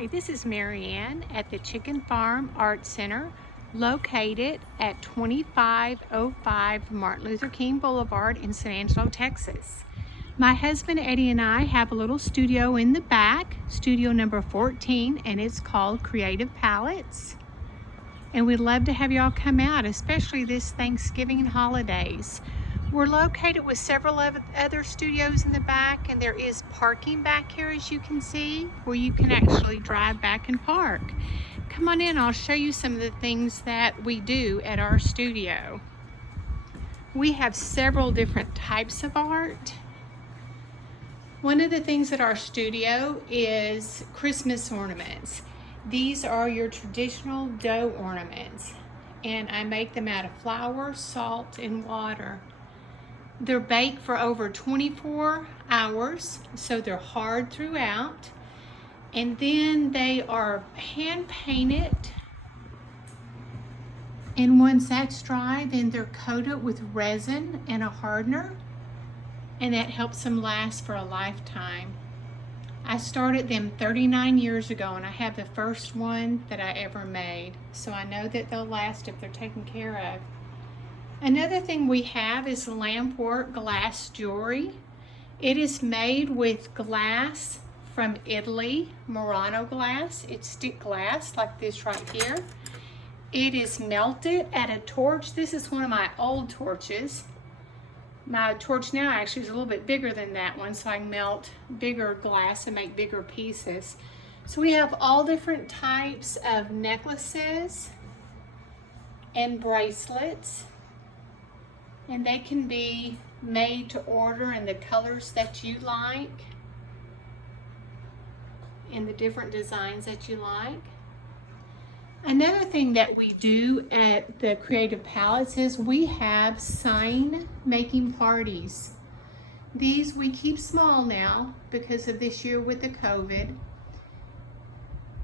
Hi, this is Marianne at the Chicken Farm Art Center, located at 2505 Martin Luther King Boulevard in San Angelo, Texas. My husband Eddie and I have a little studio in the back, studio number 14, and it's called Creative Palettes. And we'd love to have y'all come out, especially this Thanksgiving and holidays. We're located with several other studios in the back, and there is parking back here, as you can see, where you can actually drive back and park. Come on in, I'll show you some of the things that we do at our studio. We have several different types of art. One of the things at our studio is Christmas ornaments. These are your traditional dough ornaments, and I make them out of flour, salt, and water. They're baked for over 24 hours, so they're hard throughout. And then they are hand painted. And once that's dry, then they're coated with resin and a hardener. And that helps them last for a lifetime. I started them 39 years ago, and I have the first one that I ever made. So I know that they'll last if they're taken care of. Another thing we have is lampwork glass jewelry. It is made with glass from Italy, Murano glass. It's stick glass like this right here. It is melted at a torch. This is one of my old torches. My torch now actually is a little bit bigger than that one, so I can melt bigger glass and make bigger pieces. So we have all different types of necklaces and bracelets. And they can be made to order in the colors that you like and the different designs that you like. Another thing that we do at the Creative Palettes is we have sign making parties. These we keep small now because of this year with the COVID.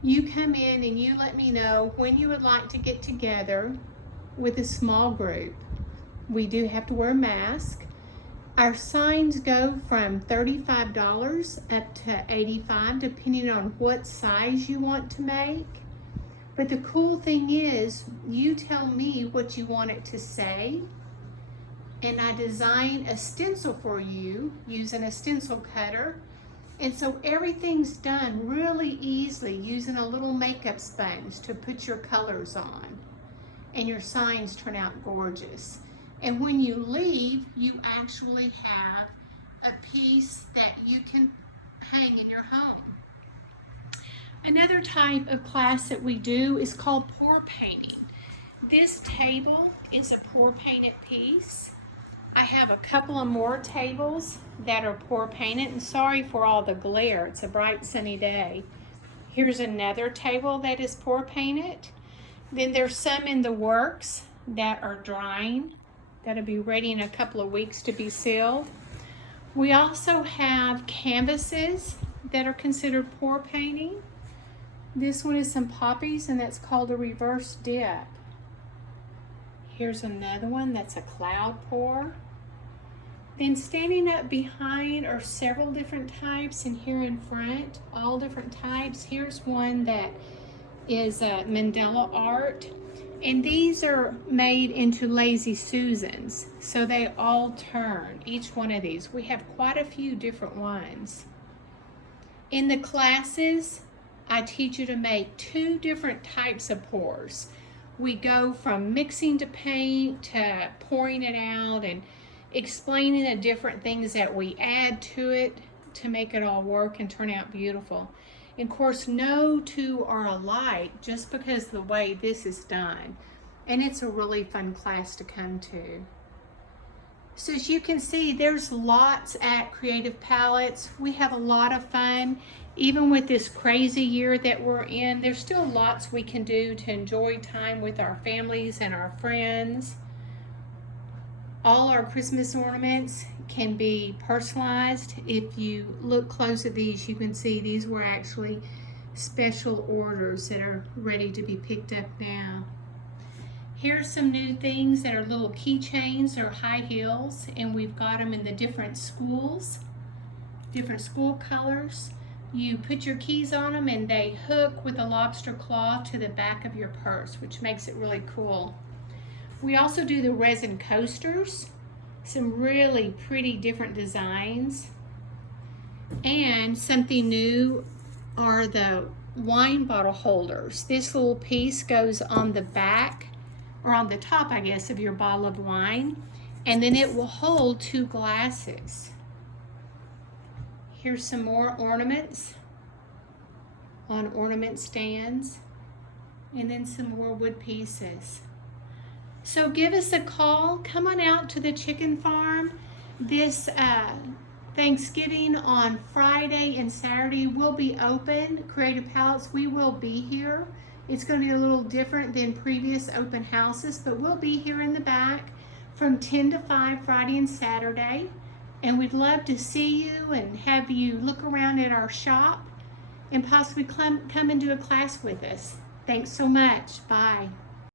You come in and you let me know when you would like to get together with a small group. We do have to wear a mask. Our signs go from $35 up to $85, depending on what size you want to make. But the cool thing is, you tell me what you want it to say, and I design a stencil for you using a stencil cutter. And so everything's done really easily using a little makeup sponge to put your colors on. And your signs turn out gorgeous. And when you leave, you actually have a piece that you can hang in your home. Another type of class that we do is called pour painting. This table is a pour painted piece. I have a couple of more tables that are pour painted, and sorry for all the glare, it's a bright sunny day. Here's another table that is pour painted. Then there's some in the works that are drying. That'll be ready in a couple of weeks to be sealed. We also have canvases that are considered pour painting. This one is some poppies, and that's called a reverse dip. Here's another one that's a cloud pour. Then standing up behind are several different types, and here in front, all different types. Here's one that is Mandela art. And these are made into Lazy Susans, so they all turn, each one of these. We have quite a few different ones. In the classes, I teach you to make two different types of pours. We go from mixing to paint to pouring it out and explaining the different things that we add to it to make it all work and turn out beautiful. And of course, no two are alike just because of the way this is done. And it's a really fun class to come to. So as you can see, there's lots at Creative Palettes. We have a lot of fun. Even with this crazy year that we're in, there's still lots we can do to enjoy time with our families and our friends. All our Christmas ornaments can be personalized. If you look close at these, you can see these were actually special orders that are ready to be picked up now. Here's some new things that are little keychains or high heels, and we've got them in the different schools, different school colors. You put your keys on them and they hook with a lobster claw to the back of your purse, which makes it really cool. We also do the resin coasters, some really pretty different designs. And something new are the wine bottle holders. This little piece goes on the back, or on the top, I guess, of your bottle of wine, and then it will hold 2 glasses. Here's some more ornaments on ornament stands, and then some more wood pieces. So give us a call. Come on out to the chicken farm this Thanksgiving on Friday and Saturday. We'll be open. Creative Palettes, we will be here. It's going to be a little different than previous open houses, but we'll be here in the back from 10 to 5 Friday and Saturday. And we'd love to see you and have you look around at our shop and possibly come and do a class with us. Thanks so much. Bye.